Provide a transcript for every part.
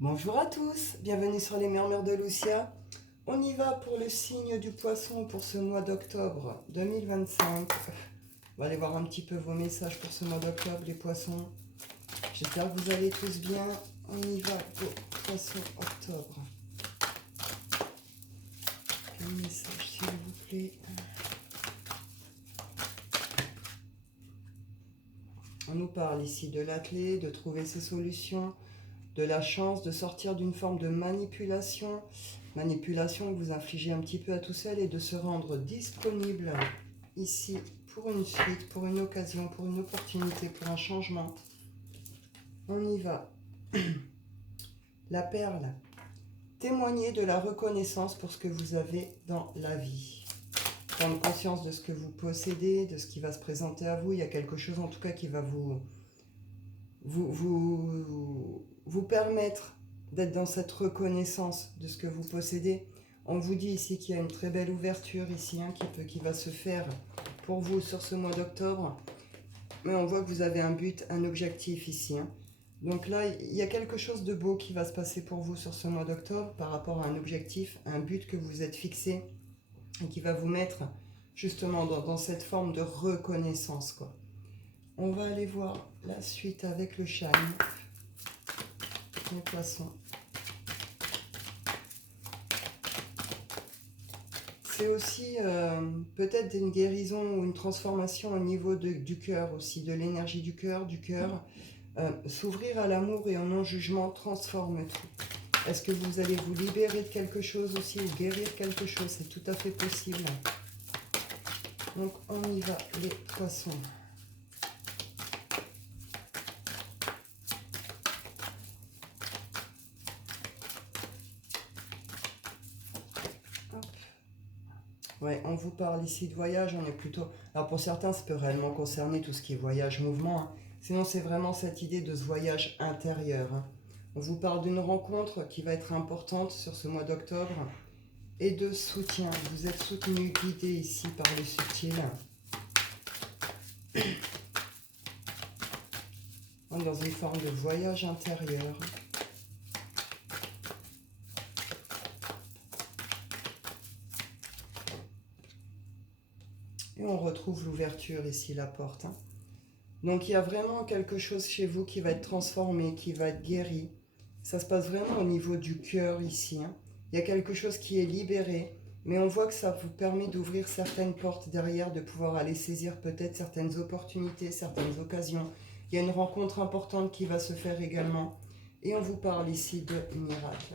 Bonjour à tous, bienvenue sur les Murmures de Lucia. On y va pour le signe du poisson pour ce mois d'octobre 2025. On va aller voir un petit peu vos messages pour ce mois d'octobre, les poissons. J'espère que vous allez tous bien. On y va pour poisson octobre. Un message s'il vous plaît. On nous parle ici de la clé, de trouver ses solutions, de la chance, de sortir d'une forme de manipulation. Manipulation que vous infligez un petit peu à tout seul et de se rendre disponible ici pour une suite, pour une occasion, pour une opportunité, pour un changement. On y va. La perle. Témoignez de la reconnaissance pour ce que vous avez dans la vie. Prendre conscience de ce que vous possédez, de ce qui va se présenter à vous. Il y a quelque chose en tout cas qui va vous permettre d'être dans cette reconnaissance de ce que vous possédez. On vous dit ici qu'il y a une très belle ouverture ici qui va se faire pour vous sur ce mois d'octobre. Mais on voit que vous avez un but, un objectif ici. Donc là, il y a quelque chose de beau qui va se passer pour vous sur ce mois d'octobre par rapport à un objectif, un but que vous êtes fixé et qui va vous mettre justement dans cette forme de reconnaissance, quoi. On va aller voir la suite avec le shine, les poissons. C'est aussi peut-être une guérison ou une transformation au niveau du cœur aussi, de l'énergie du cœur, s'ouvrir à l'amour et au non-jugement transforme tout. Est-ce que vous allez vous libérer de quelque chose aussi ou guérir quelque chose? C'est tout à fait possible. Donc on y va les poissons. Hop. Ouais, on vous parle ici de voyage, on est plutôt... Alors pour certains, ça peut réellement concerner tout ce qui est voyage, mouvement. Sinon, c'est vraiment cette idée de ce voyage intérieur. On vous parle d'une rencontre qui va être importante sur ce mois d'octobre et de soutien. Vous êtes soutenu, guidé ici par le subtil. On est dans une forme de voyage intérieur. Et on retrouve l'ouverture ici, la porte. Donc il y a vraiment quelque chose chez vous qui va être transformé, qui va être guéri. Ça se passe vraiment au niveau du cœur ici. Il y a quelque chose qui est libéré, mais on voit que ça vous permet d'ouvrir certaines portes derrière, de pouvoir aller saisir peut-être certaines opportunités, certaines occasions. Il y a une rencontre importante qui va se faire également. Et on vous parle ici de miracle.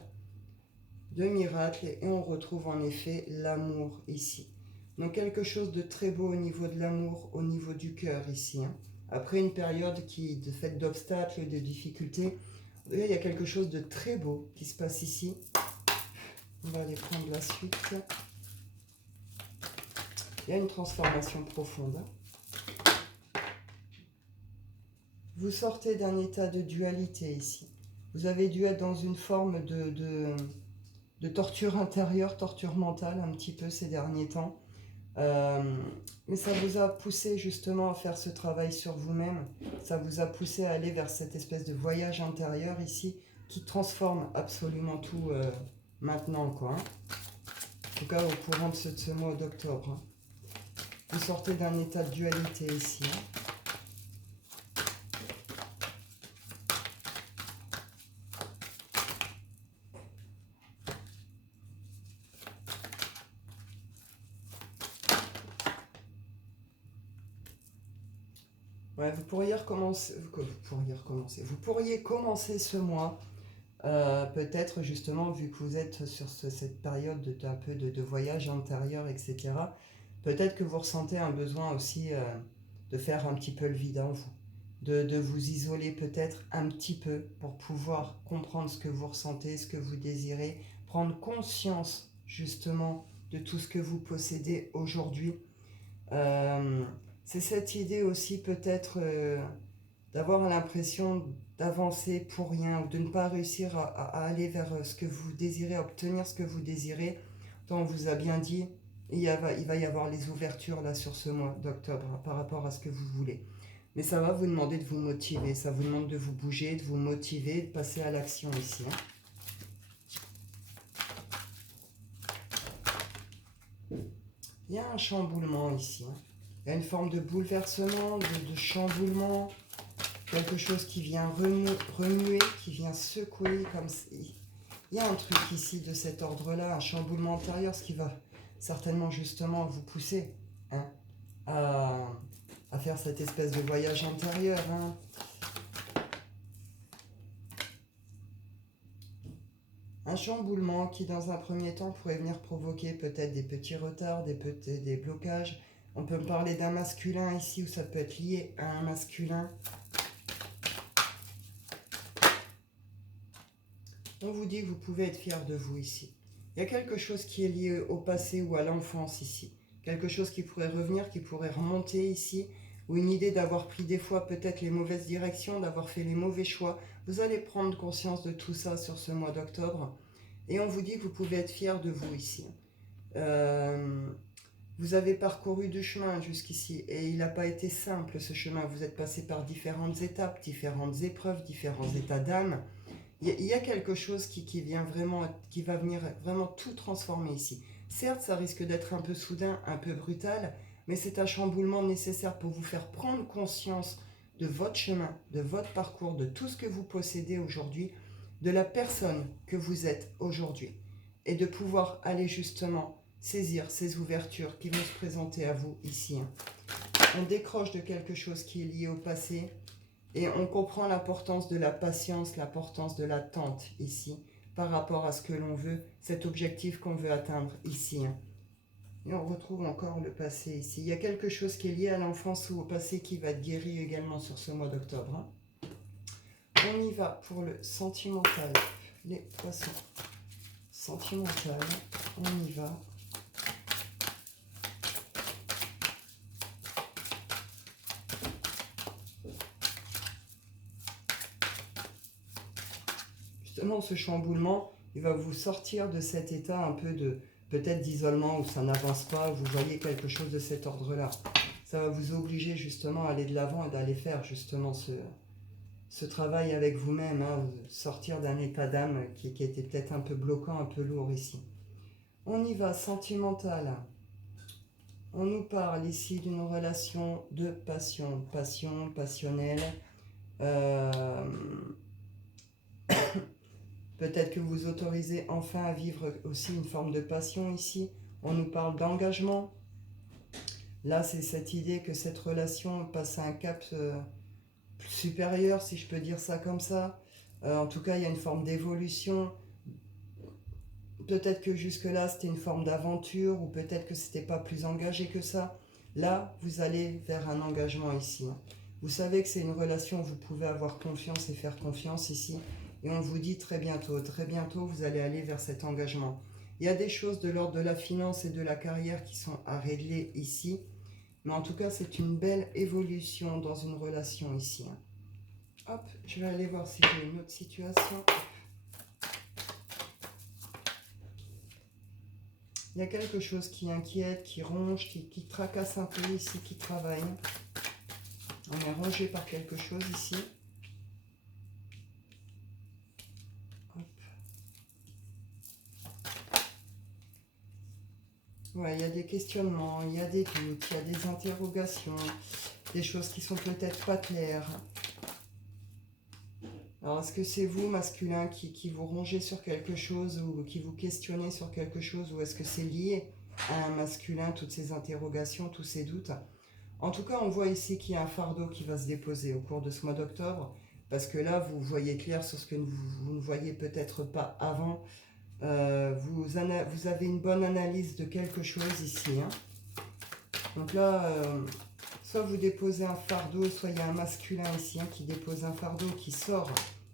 De miracle, et on retrouve en effet l'amour ici. Donc quelque chose de très beau au niveau de l'amour, au niveau du cœur ici. Après une période de fait d'obstacles, de difficultés, il y a quelque chose de très beau qui se passe ici. On va aller prendre la suite. Il y a une transformation profonde. Vous sortez d'un état de dualité ici. Vous avez dû être dans une forme de torture intérieure, torture mentale un petit peu ces derniers temps. Mais ça vous a poussé justement à faire ce travail sur vous-même. Ça vous a poussé à aller vers cette espèce de voyage intérieur ici qui transforme absolument tout maintenant, quoi. En tout cas, au courant de ce mois d'octobre. Vous sortez d'un état de dualité ici. Ouais, vous pourriez commencer ce mois. Peut-être justement, vu que vous êtes sur cette période un peu de voyage intérieur, etc., peut-être que vous ressentez un besoin aussi de faire un petit peu le vide en vous, de vous isoler peut-être un petit peu pour pouvoir comprendre ce que vous ressentez, ce que vous désirez, prendre conscience justement de tout ce que vous possédez aujourd'hui. Euh, c'est cette idée aussi peut-être d'avoir l'impression d'avancer pour rien ou de ne pas réussir à aller vers ce que vous désirez, à obtenir ce que vous désirez. Tant on vous a bien dit, il va y avoir les ouvertures là sur ce mois d'octobre par rapport à ce que vous voulez. Mais ça va vous demander de vous motiver. Ça vous demande de vous bouger, de vous motiver, de passer à l'action ici. Hein. Il y a un chamboulement ici. Hein. Il y a une forme de bouleversement, de chamboulement. Quelque chose qui vient remuer, qui vient secouer comme ça. Il y a un truc ici de cet ordre-là, un chamboulement intérieur, ce qui va certainement justement vous pousser hein, à faire cette espèce de voyage intérieur. Hein. Un chamboulement qui, dans un premier temps, pourrait venir provoquer peut-être des petits retards, des blocages. On peut me parler d'un masculin ici, ou ça peut être lié à un masculin. On vous dit que vous pouvez être fier de vous ici. Il y a quelque chose qui est lié au passé ou à l'enfance ici. Quelque chose qui pourrait revenir, qui pourrait remonter ici. Ou une idée d'avoir pris des fois peut-être les mauvaises directions, d'avoir fait les mauvais choix. Vous allez prendre conscience de tout ça sur ce mois d'octobre. Et on vous dit que vous pouvez être fier de vous ici. Vous avez parcouru du chemin jusqu'ici. Et il n'a pas été simple ce chemin. Vous êtes passé par différentes étapes, différentes épreuves, différents états d'âme. Il y a quelque chose qui va venir vraiment tout transformer ici. Certes, ça risque d'être un peu soudain, un peu brutal, mais c'est un chamboulement nécessaire pour vous faire prendre conscience de votre chemin, de votre parcours, de tout ce que vous possédez aujourd'hui, de la personne que vous êtes aujourd'hui, et de pouvoir aller justement saisir ces ouvertures qui vont se présenter à vous ici. On décroche de quelque chose qui est lié au passé, et on comprend l'importance de la patience, l'importance de l'attente ici, par rapport à ce que l'on veut, cet objectif qu'on veut atteindre ici. Et on retrouve encore le passé ici. Il y a quelque chose qui est lié à l'enfance ou au passé qui va être guéri également sur ce mois d'octobre. On y va pour le sentimental, les poissons. Sentimental, on y va. Justement, ce chamboulement, il va vous sortir de cet état un peu de peut-être d'isolement où ça n'avance pas, où vous voyez quelque chose de cet ordre-là. Ça va vous obliger justement à aller de l'avant et d'aller faire justement ce travail avec vous-même, hein, sortir d'un état d'âme qui était peut-être un peu bloquant, un peu lourd ici. On y va, sentimental. On nous parle ici d'une relation de passion, passionnelle. Peut-être que vous autorisez enfin à vivre aussi une forme de passion ici. On nous parle d'engagement. Là, c'est cette idée que cette relation passe à un cap supérieur, si je peux dire ça comme ça. En tout cas, il y a une forme d'évolution. Peut-être que jusque-là, c'était une forme d'aventure, ou peut-être que c'était pas plus engagé que ça. Là, vous allez vers un engagement ici. Vous savez que c'est une relation où vous pouvez avoir confiance et faire confiance ici. Et on vous dit très bientôt, vous allez aller vers cet engagement. Il y a des choses de l'ordre de la finance et de la carrière qui sont à régler ici. Mais en tout cas, c'est une belle évolution dans une relation ici. Hop, je vais aller voir si j'ai une autre situation. Il y a quelque chose qui inquiète, qui ronge, qui tracasse un peu ici, qui travaille. On est rongé par quelque chose ici. Ouais, il y a des questionnements, il y a des doutes, il y a des interrogations, des choses qui sont peut-être pas claires. Alors, est-ce que c'est vous, masculin, qui vous rongez sur quelque chose ou qui vous questionnez sur quelque chose, ou est-ce que c'est lié à un masculin, toutes ces interrogations, tous ces doutes? En tout cas, on voit ici qu'il y a un fardeau qui va se déposer au cours de ce mois d'octobre, parce que là, vous voyez clair sur ce que vous ne voyez peut-être pas avant. Vous avez une bonne analyse de quelque chose ici. Hein. Donc là, soit vous déposez un fardeau, soit il y a un masculin ici qui dépose un fardeau, qui sort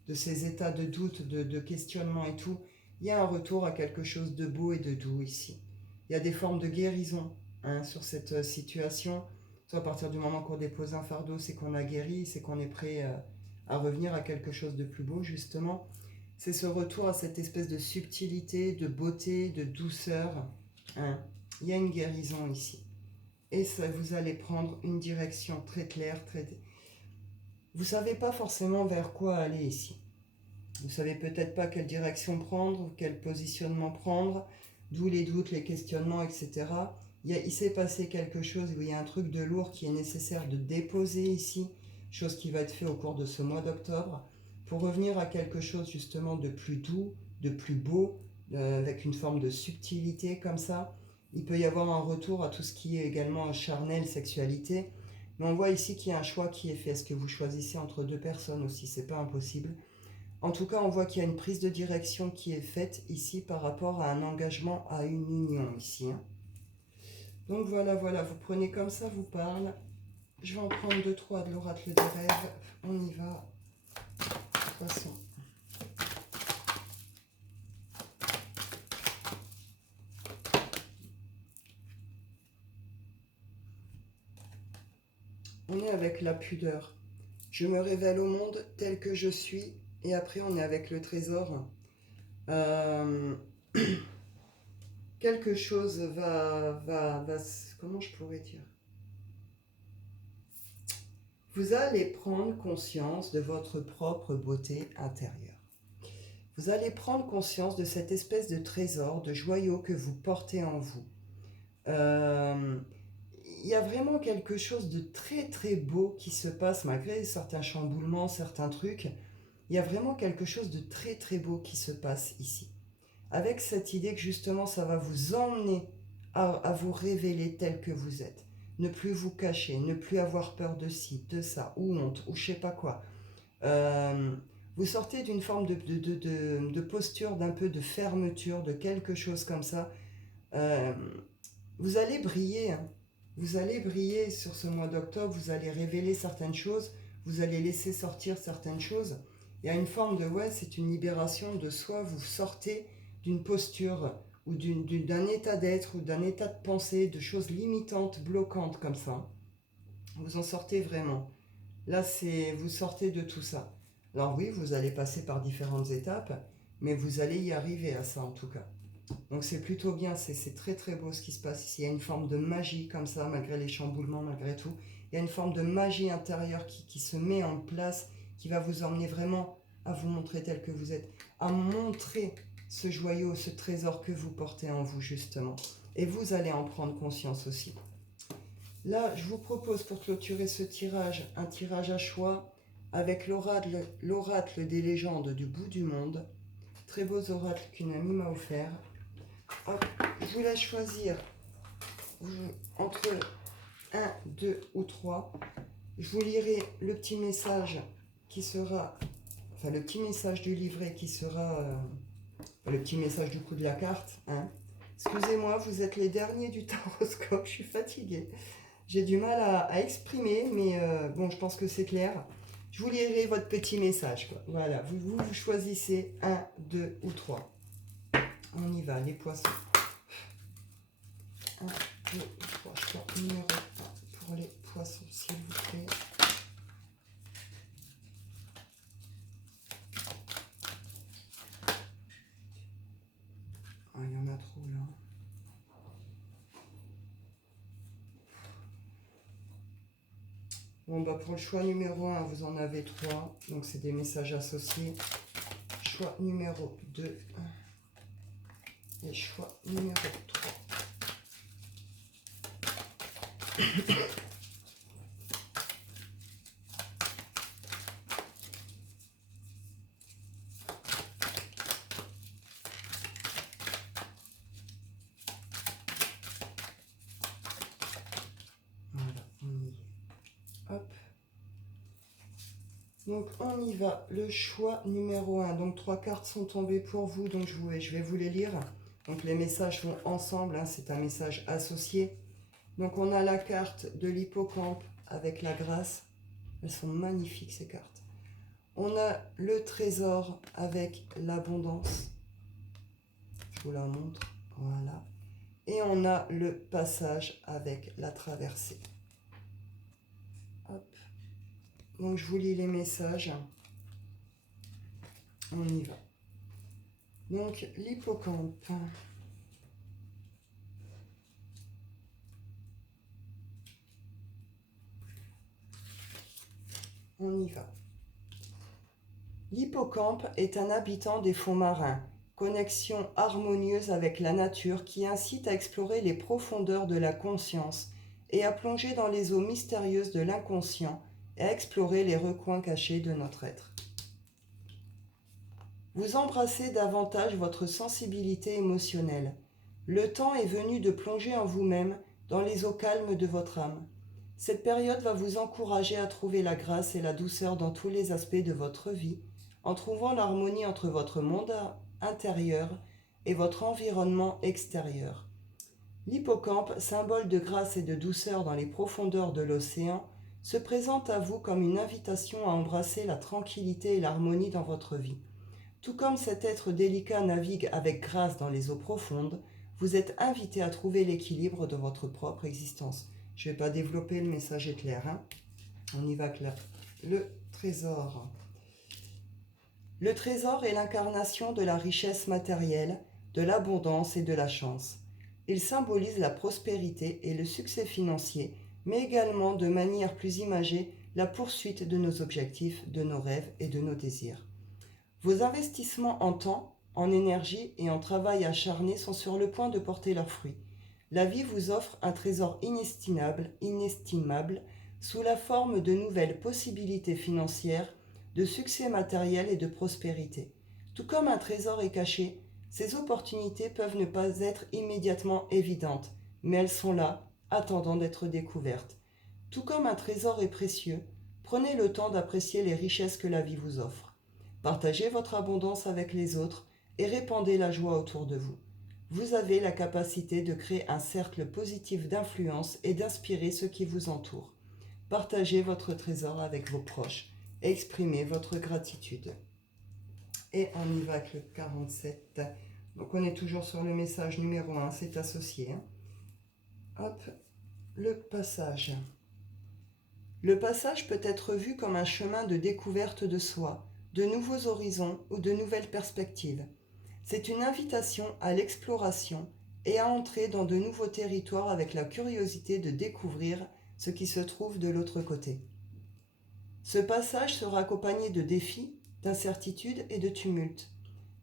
de ces états de doute, de questionnement et tout. Il y a un retour à quelque chose de beau et de doux ici. Il y a des formes de guérison sur cette situation. Soit à partir du moment qu'on dépose un fardeau, c'est qu'on a guéri, c'est qu'on est prêt à revenir à quelque chose de plus beau, justement. C'est ce retour à cette espèce de subtilité, de beauté, de douceur. Il y a une guérison ici. Et ça, vous allez prendre une direction très claire, vous ne savez pas forcément vers quoi aller ici. Vous ne savez peut-être pas quelle direction prendre, quel positionnement prendre, d'où les doutes, les questionnements, etc. Il s'est passé quelque chose, il y a un truc de lourd qui est nécessaire de déposer ici, chose qui va être fait au cours de ce mois d'octobre, pour revenir à quelque chose justement de plus doux, de plus beau, avec une forme de subtilité comme ça. Il peut y avoir un retour à tout ce qui est également charnel, sexualité. Mais on voit ici qu'il y a un choix qui est fait. Est-ce que vous choisissez entre deux personnes aussi? C'est pas impossible. En tout cas, on voit qu'il y a une prise de direction qui est faite ici par rapport à un engagement, à une union ici. Hein. Donc voilà, voilà, vous prenez comme ça, vous parle. Je vais en prendre 2-3 de l'oracle des rêves. On y va. Poisson. On est avec la pudeur. Je me révèle au monde tel que je suis. Et après, on est avec le trésor. Quelque chose va... Comment je pourrais dire? Vous allez prendre conscience de votre propre beauté intérieure. Vous allez prendre conscience de cette espèce de trésor, de joyau que vous portez en vous. Il y a vraiment quelque chose de très très beau qui se passe malgré certains chamboulements, certains trucs. Il y a vraiment quelque chose de très très beau qui se passe ici. Avec cette idée que justement ça va vous emmener à vous révéler tel que vous êtes. Ne plus vous cacher, ne plus avoir peur de ci, de ça, ou honte, ou je sais pas quoi. Vous sortez d'une forme de posture, d'un peu de fermeture, de quelque chose comme ça. Vous allez briller, hein. Vous allez briller sur ce mois d'octobre, vous allez révéler certaines choses, vous allez laisser sortir certaines choses. Il y a une forme de, ouais, c'est une libération de soi, vous sortez d'une posture ou d'un état d'être ou d'un état de pensée, de choses limitantes, bloquantes comme ça. Vous en sortez vraiment. Là, vous sortez de tout ça. Alors oui, vous allez passer par différentes étapes, mais vous allez y arriver à ça en tout cas. Donc c'est plutôt bien, c'est très très beau ce qui se passe ici. Il y a une forme de magie comme ça, malgré les chamboulements, malgré tout. Il y a une forme de magie intérieure qui se met en place, qui va vous emmener vraiment à vous montrer tel que vous êtes, à montrer ce joyau, ce trésor que vous portez en vous justement. Et vous allez en prendre conscience aussi. Là, je vous propose pour clôturer ce tirage, un tirage à choix avec l'oracle des légendes du bout du monde. Très beaux oracles qu'une amie m'a offert. Hop, je vous laisse choisir entre 1, 2 ou 3. Je vous lirai le petit message qui sera, enfin le petit message du livret qui sera, le petit message du coup de la carte. Hein. Excusez-moi, vous êtes les derniers du taroscope, je suis fatiguée. J'ai du mal à exprimer, mais bon, je pense que c'est clair. Je vous lirai votre petit message. Quoi. Voilà, vous choisissez 1, 2 ou 3. On y va, les poissons. 1, 2, 3, choix numéro 1 pour les poissons, s'il vous plaît. Ah, il y en a trop là. Bon, bah pour le choix numéro 1, vous en avez 3. Donc, c'est des messages associés. Choix numéro 2. Et choix numéro 3. Voilà, on y est. Hop. Donc on y va, le choix numéro 1. Donc 3 cartes sont tombées pour vous, donc je vais vous les lire. Donc les messages vont ensemble, hein, c'est un message associé. Donc on a la carte de l'hippocampe avec la grâce. Elles sont magnifiques ces cartes. On a le trésor avec l'abondance. Je vous la montre, voilà. Et on a le passage avec la traversée. Hop. Donc je vous lis les messages. On y va. Donc l'hippocampe. On y va. L'hippocampe est un habitant des fonds marins, connexion harmonieuse avec la nature qui incite à explorer les profondeurs de la conscience et à plonger dans les eaux mystérieuses de l'inconscient et à explorer les recoins cachés de notre être. Vous embrassez davantage votre sensibilité émotionnelle. Le temps est venu de plonger en vous-même dans les eaux calmes de votre âme. Cette période va vous encourager à trouver la grâce et la douceur dans tous les aspects de votre vie, en trouvant l'harmonie entre votre monde intérieur et votre environnement extérieur. L'hippocampe, symbole de grâce et de douceur dans les profondeurs de l'océan, se présente à vous comme une invitation à embrasser la tranquillité et l'harmonie dans votre vie. Tout comme cet être délicat navigue avec grâce dans les eaux profondes, vous êtes invité à trouver l'équilibre de votre propre existence. Je ne vais pas développer, le message est clair. On y va clair. Le trésor. Le trésor est l'incarnation de la richesse matérielle, de l'abondance et de la chance. Il symbolise la prospérité et le succès financier, mais également de manière plus imagée la poursuite de nos objectifs, de nos rêves et de nos désirs. Vos investissements en temps, en énergie et en travail acharné sont sur le point de porter leurs fruits. La vie vous offre un trésor inestimable, sous la forme de nouvelles possibilités financières, de succès matériel et de prospérité. Tout comme un trésor est caché, ces opportunités peuvent ne pas être immédiatement évidentes, mais elles sont là, attendant d'être découvertes. Tout comme un trésor est précieux, prenez le temps d'apprécier les richesses que la vie vous offre. Partagez votre abondance avec les autres et répandez la joie autour de vous. Vous avez la capacité de créer un cercle positif d'influence et d'inspirer ceux qui vous entourent. Partagez votre trésor avec vos proches et exprimez votre gratitude. Et on y va avec le 47. Donc on est toujours sur le message numéro 1, c'est associé. Hop, le passage. Le passage peut être vu comme un chemin de découverte de soi, de nouveaux horizons ou de nouvelles perspectives. C'est une invitation à l'exploration et à entrer dans de nouveaux territoires avec la curiosité de découvrir ce qui se trouve de l'autre côté. Ce passage sera accompagné de défis, d'incertitudes et de tumultes.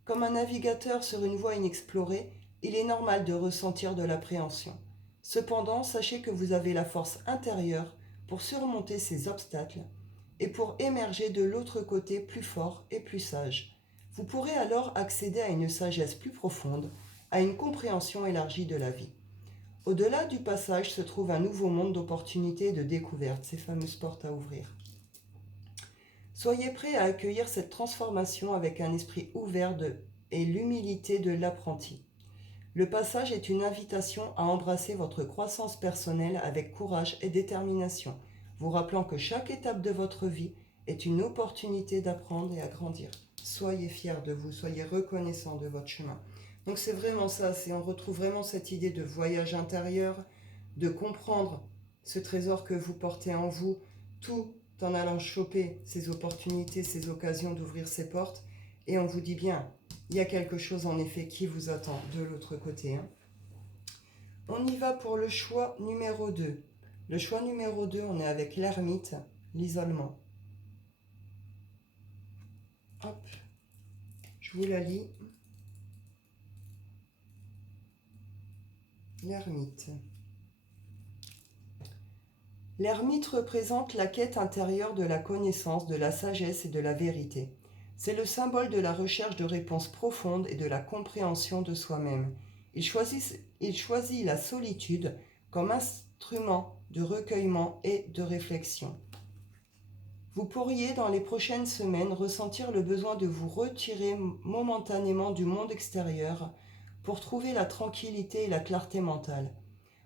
Comme un navigateur sur une voie inexplorée, il est normal de ressentir de l'appréhension. Cependant, sachez que vous avez la force intérieure pour surmonter ces obstacles et pour émerger de l'autre côté plus fort et plus sage. Vous pourrez alors accéder à une sagesse plus profonde, à une compréhension élargie de la vie. Au-delà du passage se trouve un nouveau monde d'opportunités et de découvertes, ces fameuses portes à ouvrir. Soyez prêts à accueillir cette transformation avec un esprit ouvert et l'humilité de l'apprenti. Le passage est une invitation à embrasser votre croissance personnelle avec courage et détermination, vous rappelant que chaque étape de votre vie est une opportunité d'apprendre et à grandir. Soyez fiers de vous, soyez reconnaissants de votre chemin. Donc c'est vraiment ça, on retrouve vraiment cette idée de voyage intérieur, de comprendre ce trésor que vous portez en vous, tout en allant choper ces opportunités, ces occasions d'ouvrir ces portes. Et on vous dit bien, il y a quelque chose en effet qui vous attend de l'autre côté. On y va pour le choix numéro 2. Le choix numéro 2, on est avec l'ermite, l'isolement. Hop, je vous la lis. L'ermite. L'ermite représente la quête intérieure de la connaissance, de la sagesse et de la vérité. C'est le symbole de la recherche de réponses profondes et de la compréhension de soi-même. Il choisit la solitude comme instrument de recueillement et de réflexion. Vous pourriez, dans les prochaines semaines, ressentir le besoin de vous retirer momentanément du monde extérieur pour trouver la tranquillité et la clarté mentale.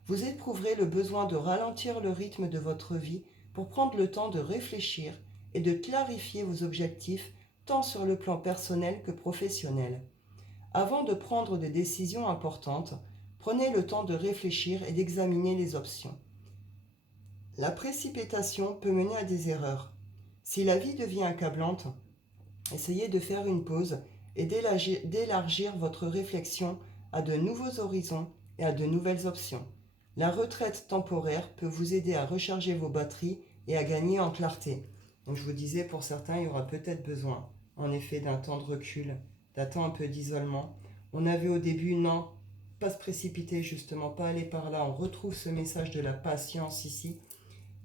Vous éprouverez le besoin de ralentir le rythme de votre vie pour prendre le temps de réfléchir et de clarifier vos objectifs tant sur le plan personnel que professionnel. Avant de prendre des décisions importantes, prenez le temps de réfléchir et d'examiner les options. La précipitation peut mener à des erreurs. Si la vie devient accablante, essayez de faire une pause et d'élargir votre réflexion à de nouveaux horizons et à de nouvelles options. La retraite temporaire peut vous aider à recharger vos batteries et à gagner en clarté. Donc je vous disais, pour certains, il y aura peut-être besoin, en effet, d'un temps de recul, d'un temps un peu d'isolement. On avait au début, non, pas se précipiter justement, pas aller par là. On retrouve ce message de la patience ici.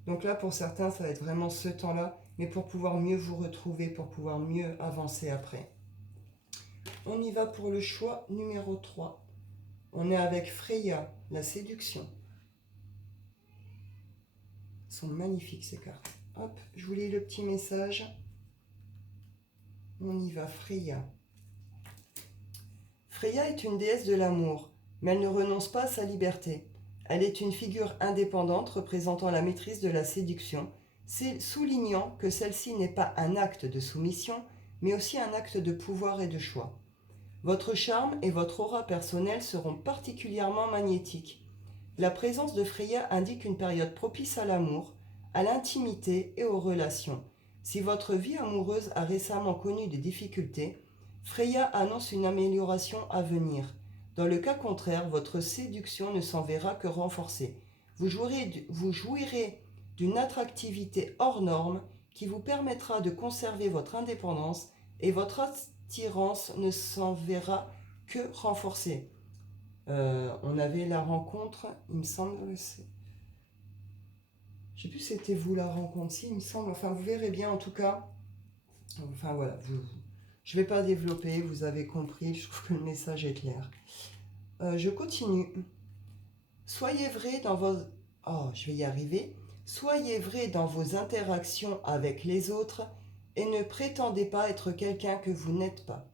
Donc là, pour certains, ça va être vraiment ce temps-là, mais pour pouvoir mieux vous retrouver, pour pouvoir mieux avancer après. On y va pour le choix numéro 3. On est avec Freya, la séduction. Elles sont magnifiques ces cartes. Hop, je vous lis le petit message. On y va, Freya. Freya est une déesse de l'amour, mais elle ne renonce pas à sa liberté. Elle est une figure indépendante représentant la maîtrise de la séduction, soulignant que celle-ci n'est pas un acte de soumission, mais aussi un acte de pouvoir et de choix. Votre charme et votre aura personnelle seront particulièrement magnétiques. La présence de Freya indique une période propice à l'amour, à l'intimité et aux relations. Si votre vie amoureuse a récemment connu des difficultés, Freya annonce une amélioration à venir. Dans le cas contraire, votre séduction ne s'en verra que renforcée. Vous jouirez d'une attractivité hors norme qui vous permettra de conserver votre indépendance et votre attirance ne s'en verra que renforcée. On avait la rencontre, il me semble, je ne sais plus si c'était vous la rencontre, si il me semble, enfin vous verrez bien en tout cas, enfin voilà, je ne vais pas développer, vous avez compris, je trouve que le message est clair. Je continue. Soyez vrai dans vos... Oh, je vais y arriver. Soyez vrai dans vos interactions avec les autres et ne prétendez pas être quelqu'un que vous n'êtes pas.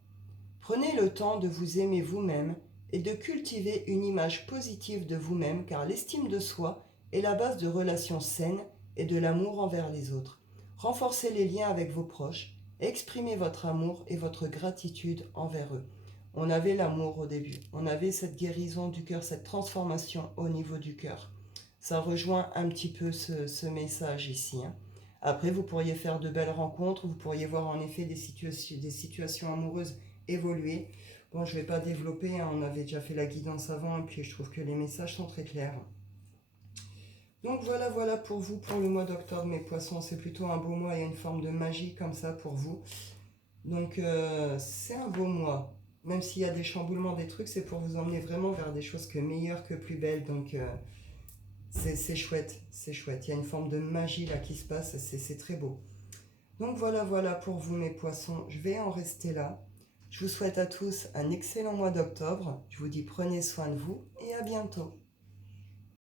Prenez le temps de vous aimer vous-même et de cultiver une image positive de vous-même car l'estime de soi est la base de relations saines et de l'amour envers les autres. Renforcez les liens avec vos proches, exprimez votre amour et votre gratitude envers eux. On avait l'amour au début, on avait cette guérison du cœur, cette transformation au niveau du cœur. Ça rejoint un petit peu ce message ici. Après, vous pourriez faire de belles rencontres, vous pourriez voir en effet des situations amoureuses évoluer. Bon, je ne vais pas développer, on avait déjà fait la guidance avant, et puis je trouve que les messages sont très clairs. Donc voilà pour vous, pour le mois d'octobre, mes poissons. C'est plutôt un beau mois, il y a une forme de magie comme ça pour vous. Donc c'est un beau mois. Même s'il y a des chamboulements, des trucs, c'est pour vous emmener vraiment vers des choses que meilleures, que plus belles. Donc c'est chouette, c'est chouette. Il y a une forme de magie là qui se passe, c'est très beau. Donc voilà pour vous mes poissons. Je vais en rester là. Je vous souhaite à tous un excellent mois d'octobre. Je vous dis prenez soin de vous et à bientôt.